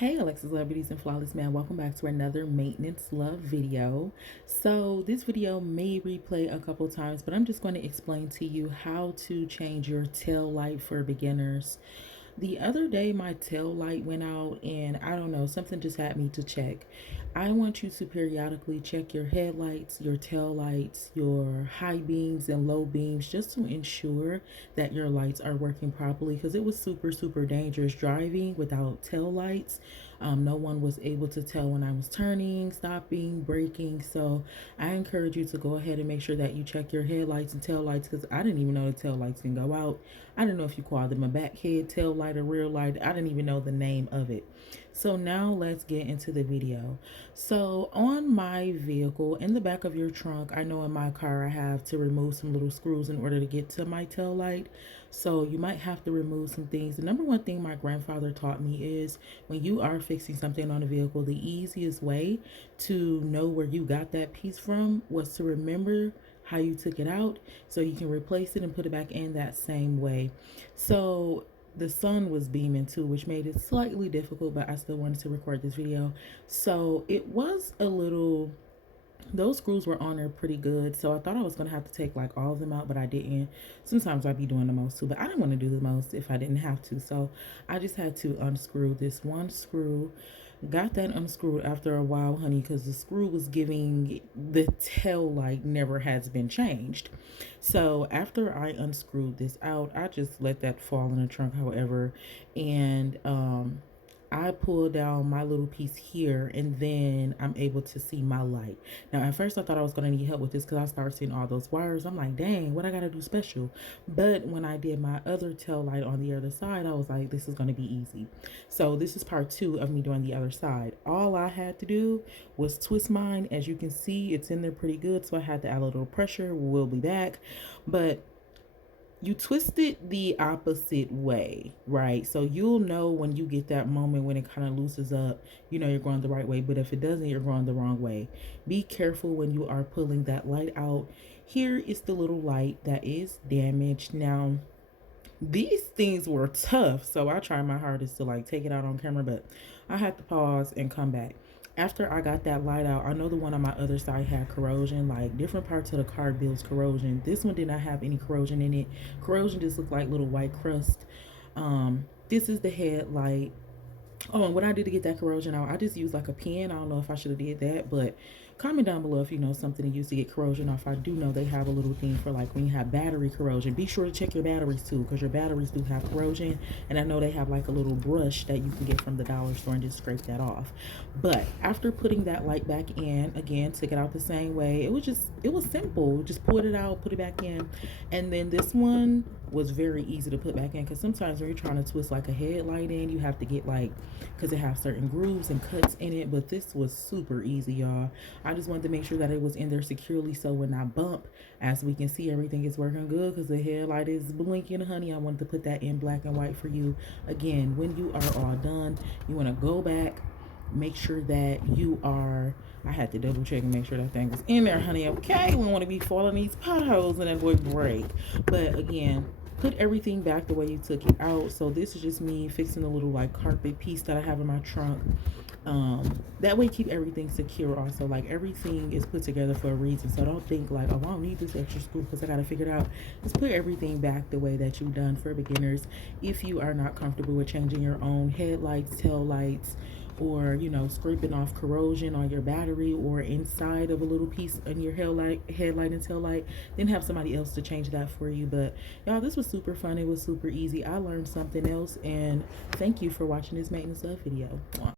Hey Alexus celebrities and flawless man, welcome back to another maintenance love video. So this video may replay a couple times, but I'm just going to explain to you how to change your tail light for beginners. The other day my tail light went out and I don't know, something just had me to check. I want you to periodically check your headlights, your tail lights, your high beams and low beams, just to ensure that your lights are working properly, because it was super dangerous driving without tail lights. No one was able to tell when I was turning, stopping, braking. So I encourage you to go ahead and make sure that you check your headlights and tail lights, because I didn't even know the tail lights can go out. I don't know if you call them a back head, tail light, or rear light. I didn't even know the name of it. So now let's get into the video. So on my vehicle, in the back of your trunk, I know in my car I have to remove some little screws in order to get to my tail light. So you might have to remove some things. The number one thing my grandfather taught me is when you are fixing something on a vehicle, the easiest way to know where you got that piece from was to remember how you took it out so you can replace it and put it back in that same way. So the sun was beaming too, which made it slightly difficult, but I still wanted to record this video. So it was a little, those screws were on there pretty good, so I thought I was gonna have to take like all of them out, but I didn't. Sometimes I'd be doing the most too, but I didn't want to do the most if I didn't have to, so I just had to unscrew this one screw. Got that unscrewed after a while, honey, because the screw was giving, the tail light never has been changed. So after I unscrewed this out, I just let that fall in the trunk, however, and I pull down my little piece here, and then I'm able to see my light. Now, at first I thought I was going to need help with this because I started seeing all those wires. I'm like, dang, what I got to do special? But when I did my other tail light on the other side, I was like, this is going to be easy. So this is part 2 of me doing the other side. All I had to do was twist mine. As you can see, it's in there pretty good. So I had to add a little pressure. We'll be back. But you twist it the opposite way, right? So you'll know when you get that moment when it kind of loosens up, you know you're going the right way. But if it doesn't, you're going the wrong way. Be careful when you are pulling that light out. Here is the little light that is damaged. Now, these things were tough, so I tried my hardest to like take it out on camera, but I had to pause and come back. After I got that light out, I know the one on my other side had corrosion, like different parts of the car builds corrosion. This one did not have any corrosion in it. Corrosion just looked like little white crust. This is the headlight. Oh, and what I did to get that corrosion out, I just used like a pen. I don't know if I should have did that, but comment down below if you know something to use to get corrosion off. I do know they have a little thing for like when you have battery corrosion. Be sure to check your batteries too, because your batteries do have corrosion. And I know they have like a little brush that you can get from the dollar store and just scrape that off. But after putting that light back in, again, took it out the same way. It was simple. Just pulled it out, put it back in. And then this one was very easy to put back in, because sometimes when you're trying to twist like a headlight in, you have to get like, because it has certain grooves and cuts in it. But this was super easy, y'all. I just wanted to make sure that it was in there securely, so when I bump, as we can see, everything is working good, because the headlight is blinking, honey. I wanted to put that in black and white for you. Again, when you are all done, you want to go back, make sure that you are, I had to double check and make sure that thing was in there, honey. Okay, we want to be falling these potholes and avoid break. But again, put everything back the way you took it out. So this is just me fixing a little like carpet piece that I have in my trunk. That way keep everything secure. Also, like, everything is put together for a reason, so don't think like, oh, I don't need this extra screw because I gotta figure it out. Just put everything back the way that you've done for beginners. If you are not comfortable with changing your own headlights, tail lights, or scraping off corrosion on your battery or inside of a little piece in your headlight and tail light, then have somebody else to change that for you. But y'all, this was super fun. It was super easy. I learned something else, and thank you for watching this maintenance love video.